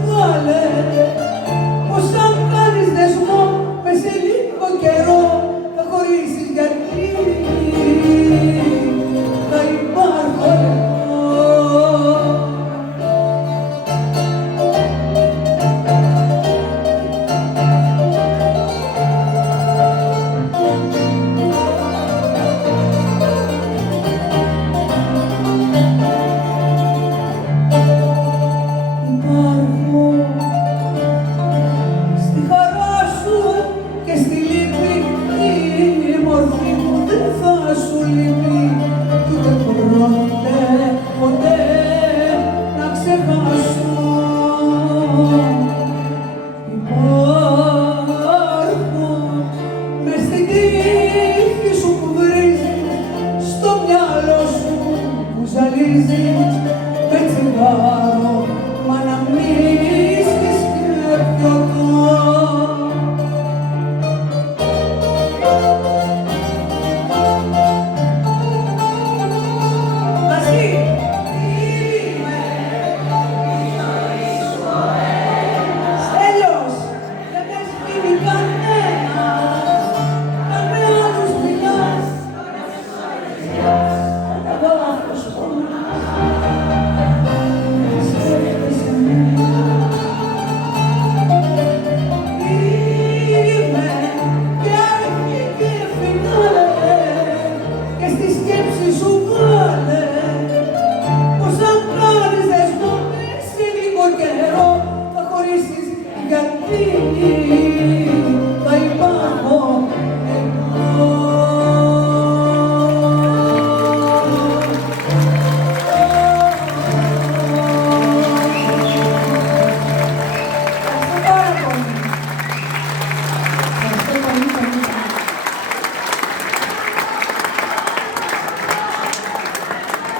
βγάλε, πως αν κάνεις δεσμό μες σε λίγο καιρό θα χωρίσεις, γιατί θα υπάρχω εγώ. Ζαλίζεις με τσιγάρο, μα να μίσεις και πιωτό. Μαζί είμαι η ζωή σου ο ένας. Τέλος, δεν με σβήνει κανένας, αν με άλλους μιλάς, εγώ αυτός πονάς. Είμαι και αρχή και φινάλε και στη σκέψη σου βγάλε πως αν κάνεις δεσμό σε λίγο καιρό θα χωρίσεις, γιατί